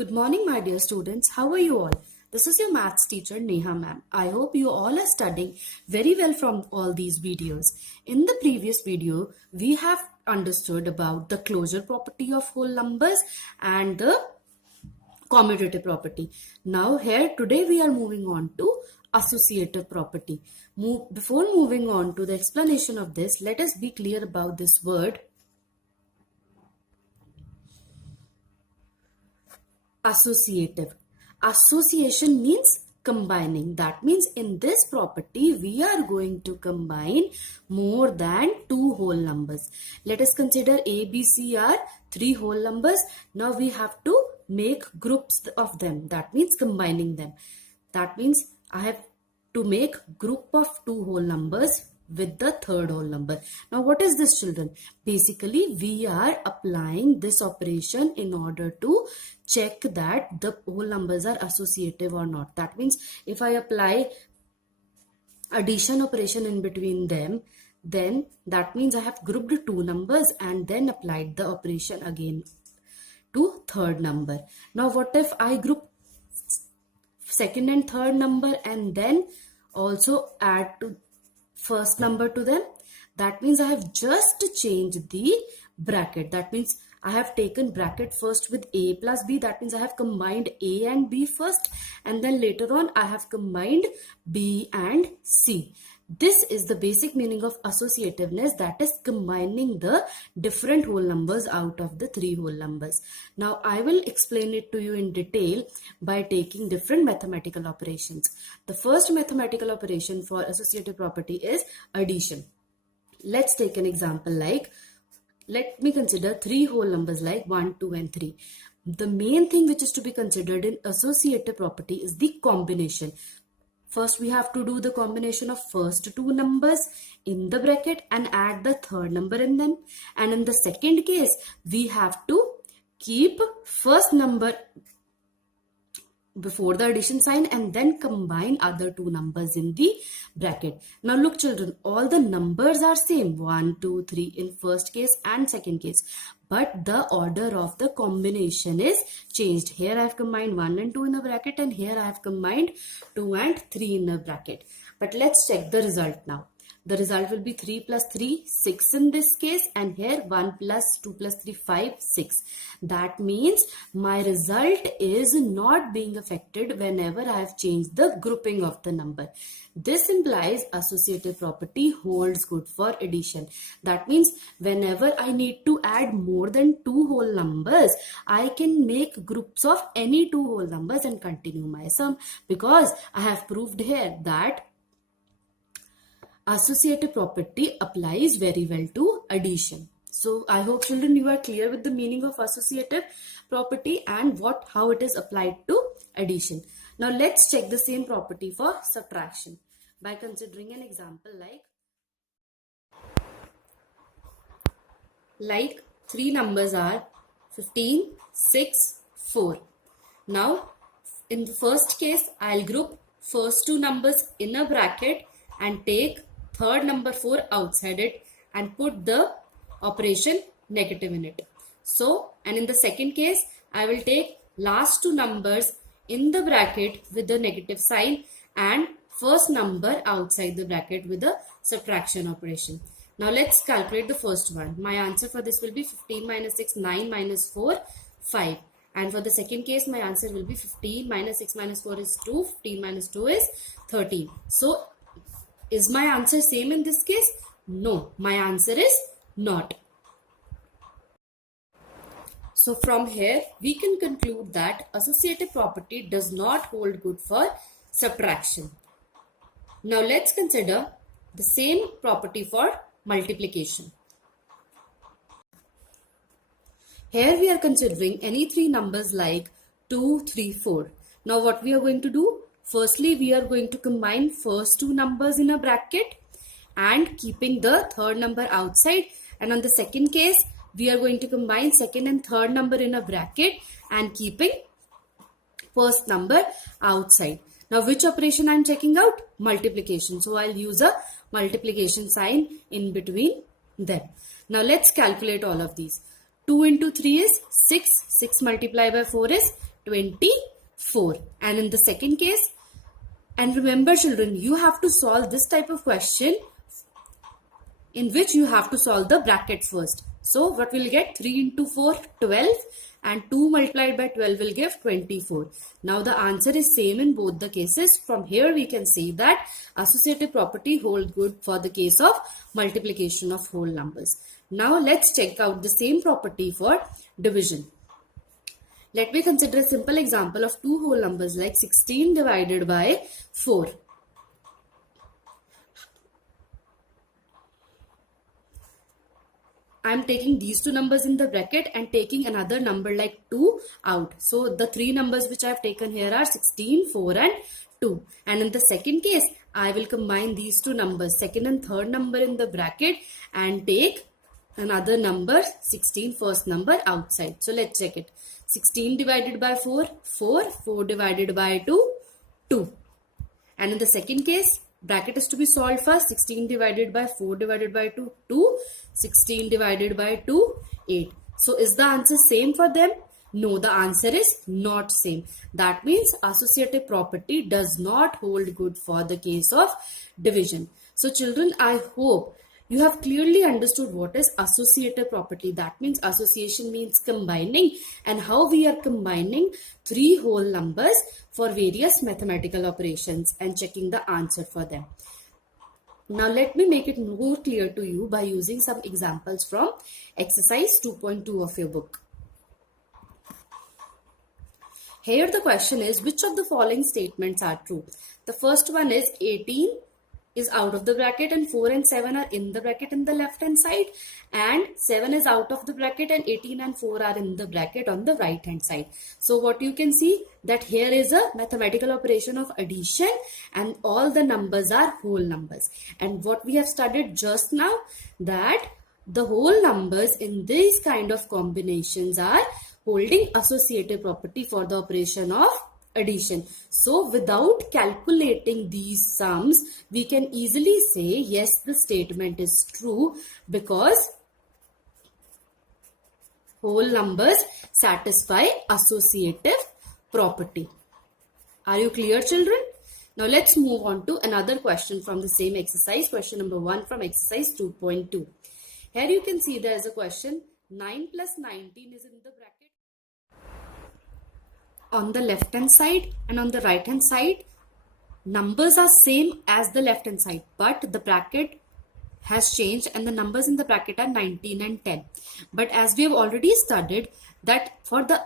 Good morning, my dear students. How are you all? This is your maths teacher, Neha ma'am. I hope you all are studying very well from all these videos. In the previous video, we have understood about the closure property of whole numbers and the commutative property. Now here, today we are moving on to associative property. Before moving on to the explanation of this, let us be clear about this word associative. Association means combining. That means in this property we are going to combine more than two whole numbers. Let us consider A, B, C are three whole numbers. Now we have to make groups of them. That means combining them. That means I have to make group of two whole numbers with the third whole number. Now what is this, children? Basically we are applying this operation in order to check that the whole numbers are associative or not. That means if I apply addition operation in between them, then that means I have grouped two numbers and then applied the operation again to third number. Now what if I group second and third number and then also add to first number to them? That means I have just changed the bracket. That means I have taken bracket first with A plus B. That means I have combined A and B first, and then later on I have combined B and C. This is the basic meaning of associativeness, that is combining the different whole numbers out of the three whole numbers. Now I will explain it to you in detail by taking different mathematical operations. The first mathematical operation for associative property is addition. Let's take an example like, let me consider three whole numbers like 1, 2 and 3. The main thing which is to be considered in associative property is the combination. First, we have to do the combination of first two numbers in the bracket and add the third number in them. And in the second case, we have to keep first number before the addition sign and then combine other two numbers in the bracket. Now look, children, all the numbers are same, 1, 2, 3 in first case and second case, but the order of the combination is changed. Here I have combined 1 and 2 in a bracket, and here I have combined 2 and 3 in a bracket. But let's check the result now. The result will be 3 plus 3, 6 in this case, and here 1 plus 2 plus 3, 5, 6. That means my result is not being affected whenever I have changed the grouping of the number. This implies associative property holds good for addition. That means whenever I need to add more than two whole numbers, I can make groups of any two whole numbers and continue my sum, because I have proved here that associative property applies very well to addition. So I hope, children, you are clear with the meaning of associative property and how it is applied to addition. Now let's check the same property for subtraction by considering an example like three numbers are 15, 6, 4. Now in the first case, I'll group first two numbers in a bracket and take third number 4 outside it and put the operation negative in it. So, and in the second case, I will take last two numbers in the bracket with the negative sign and first number outside the bracket with the subtraction operation. Now let's calculate the first one. My answer for this will be 15 minus 6, 9 minus 4, 5. And for the second case, my answer will be 15 minus 6 minus 4 is 2, 15 minus 2 is 13. So, is my answer same in this case? No, my answer is not. So from here, we can conclude that associative property does not hold good for subtraction. Now let's consider the same property for multiplication. Here we are considering any three numbers like 2, 3, 4. Now what we are going to do? Firstly, we are going to combine first two numbers in a bracket and keeping the third number outside. And on the second case, we are going to combine second and third number in a bracket and keeping first number outside. Now, which operation I am checking out? Multiplication. So, I'll use a multiplication sign in between them. Now, let's calculate all of these. 2 into 3 is 6. 6 multiplied by 4 is 24. And in the second case, and remember children, you have to solve this type of question in which you have to solve the bracket first. So what will get? 3 into 4, 12, and 2 multiplied by 12 will give 24. Now the answer is same in both the cases. From here we can see that associative property holds good for the case of multiplication of whole numbers. Now let's check out the same property for division. Let me consider a simple example of two whole numbers like 16 divided by 4. I am taking these two numbers in the bracket and taking another number like 2 out. So the three numbers which I have taken here are 16, 4 and 2. And in the second case, I will combine these two numbers, second and third number in the bracket, and take another number, 16, first number outside. So let's check it. 16 divided by 4, 4. 4 divided by 2, 2. And in the second case, bracket is to be solved first. 16 divided by 4 divided by 2, 2. 16 divided by 2, 8. So is the answer same for them? No, the answer is not same. That means associative property does not hold good for the case of division. So children, I hope you have clearly understood what is associative property. That means association means combining, and how we are combining three whole numbers for various mathematical operations and checking the answer for them. Now let me make it more clear to you by using some examples from exercise 2.2 of your book. Here the question is, which of the following statements are true? The first one is 18 is out of the bracket and 4 and 7 are in the bracket in the left hand side, and 7 is out of the bracket and 18 and 4 are in the bracket on the right hand side. So what you can see that here is a mathematical operation of addition and all the numbers are whole numbers. And what we have studied just now, that the whole numbers in these kind of combinations are holding associative property for the operation of addition. So without calculating these sums, we can easily say yes, the statement is true because whole numbers satisfy associative property. Are you clear, children? Now let's move on to another question from the same exercise, question number 1 from exercise 2.2. Here you can see there is a question, 9 plus 19 is in the bracket on the left hand side, and on the right hand side numbers are same as the left hand side, but the bracket has changed and the numbers in the bracket are 19 and 10. But as we have already studied that for the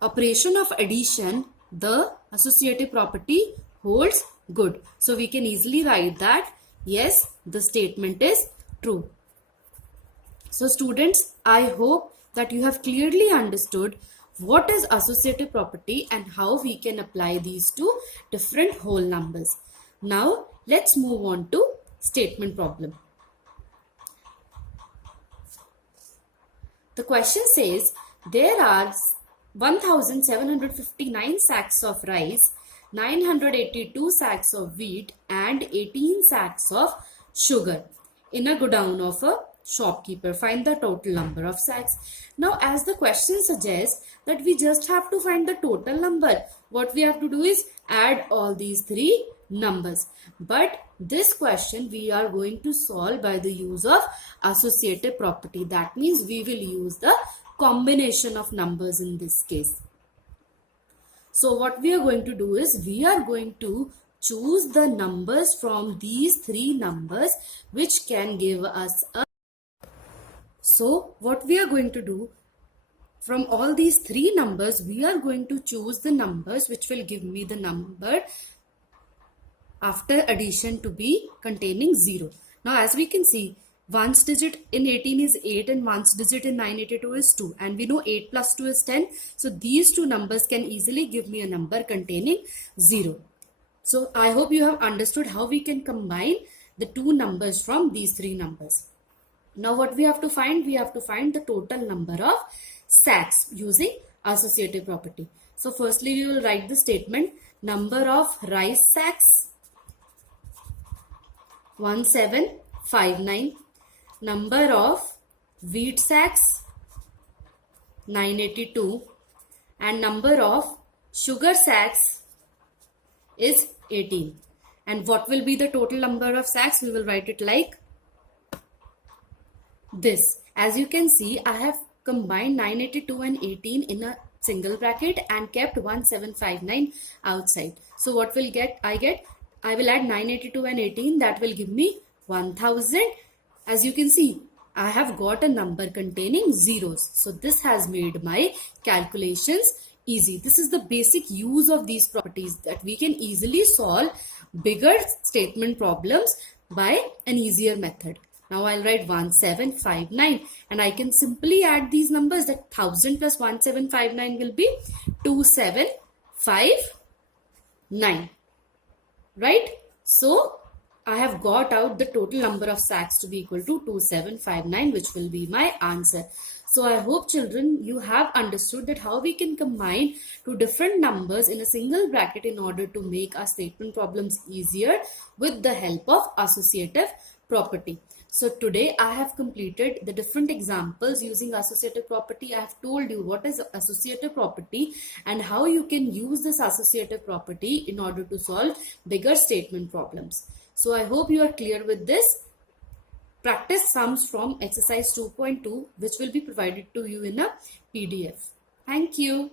operation of addition, the associative property holds good. So we can easily write that yes, the statement is true. So students, I hope that you have clearly understood what is associative property and how we can apply these to different whole numbers. Now let's move on to statement problem. The question says there are 1759 sacks of rice, 982 sacks of wheat and 18 sacks of sugar in a godown of a shopkeeper. Find the total number of sacks. Now as the question suggests that we just have to find the total number, what we have to do is add all these three numbers. But this question we are going to solve by the use of associative property. That means we will use the combination of numbers in this case. So what we are going to do is we are going to choose the numbers from these three numbers which can give us a. So what we are going to do, from all these three numbers, we are going to choose the numbers which will give me the number after addition to be containing 0. Now as we can see, ones digit in 18 is 8 and ones digit in 982 is 2. And we know 8 plus 2 is 10. So these two numbers can easily give me a number containing 0. So I hope you have understood how we can combine the two numbers from these three numbers. Now what we have to find? We have to find the total number of sacks using associative property. So firstly we will write the statement, number of rice sacks 1759, number of wheat sacks 982, and number of sugar sacks is 18. And what will be the total number of sacks? We will write it like this. As you can see, I have combined 982 and 18 in a single bracket and kept 1759 outside. So what will I get? I will add 982 and 18. That will give me 1000. As you can see, I have got a number containing zeros. So this has made my calculations easy. This is the basic use of these properties, that we can easily solve bigger statement problems by an easier method. Now I'll write 1759 and I can simply add these numbers. That 1000 plus 1759 will be 2759. Right? So I have got out the total number of sacks to be equal to 2759, which will be my answer. So I hope, children, you have understood that how we can combine two different numbers in a single bracket in order to make our statement problems easier with the help of associative property. So today I have completed the different examples using associative property. I have told you what is associative property and how you can use this associative property in order to solve bigger statement problems. So I hope you are clear with this. Practice sums from exercise 2.2, which will be provided to you in a PDF. Thank you.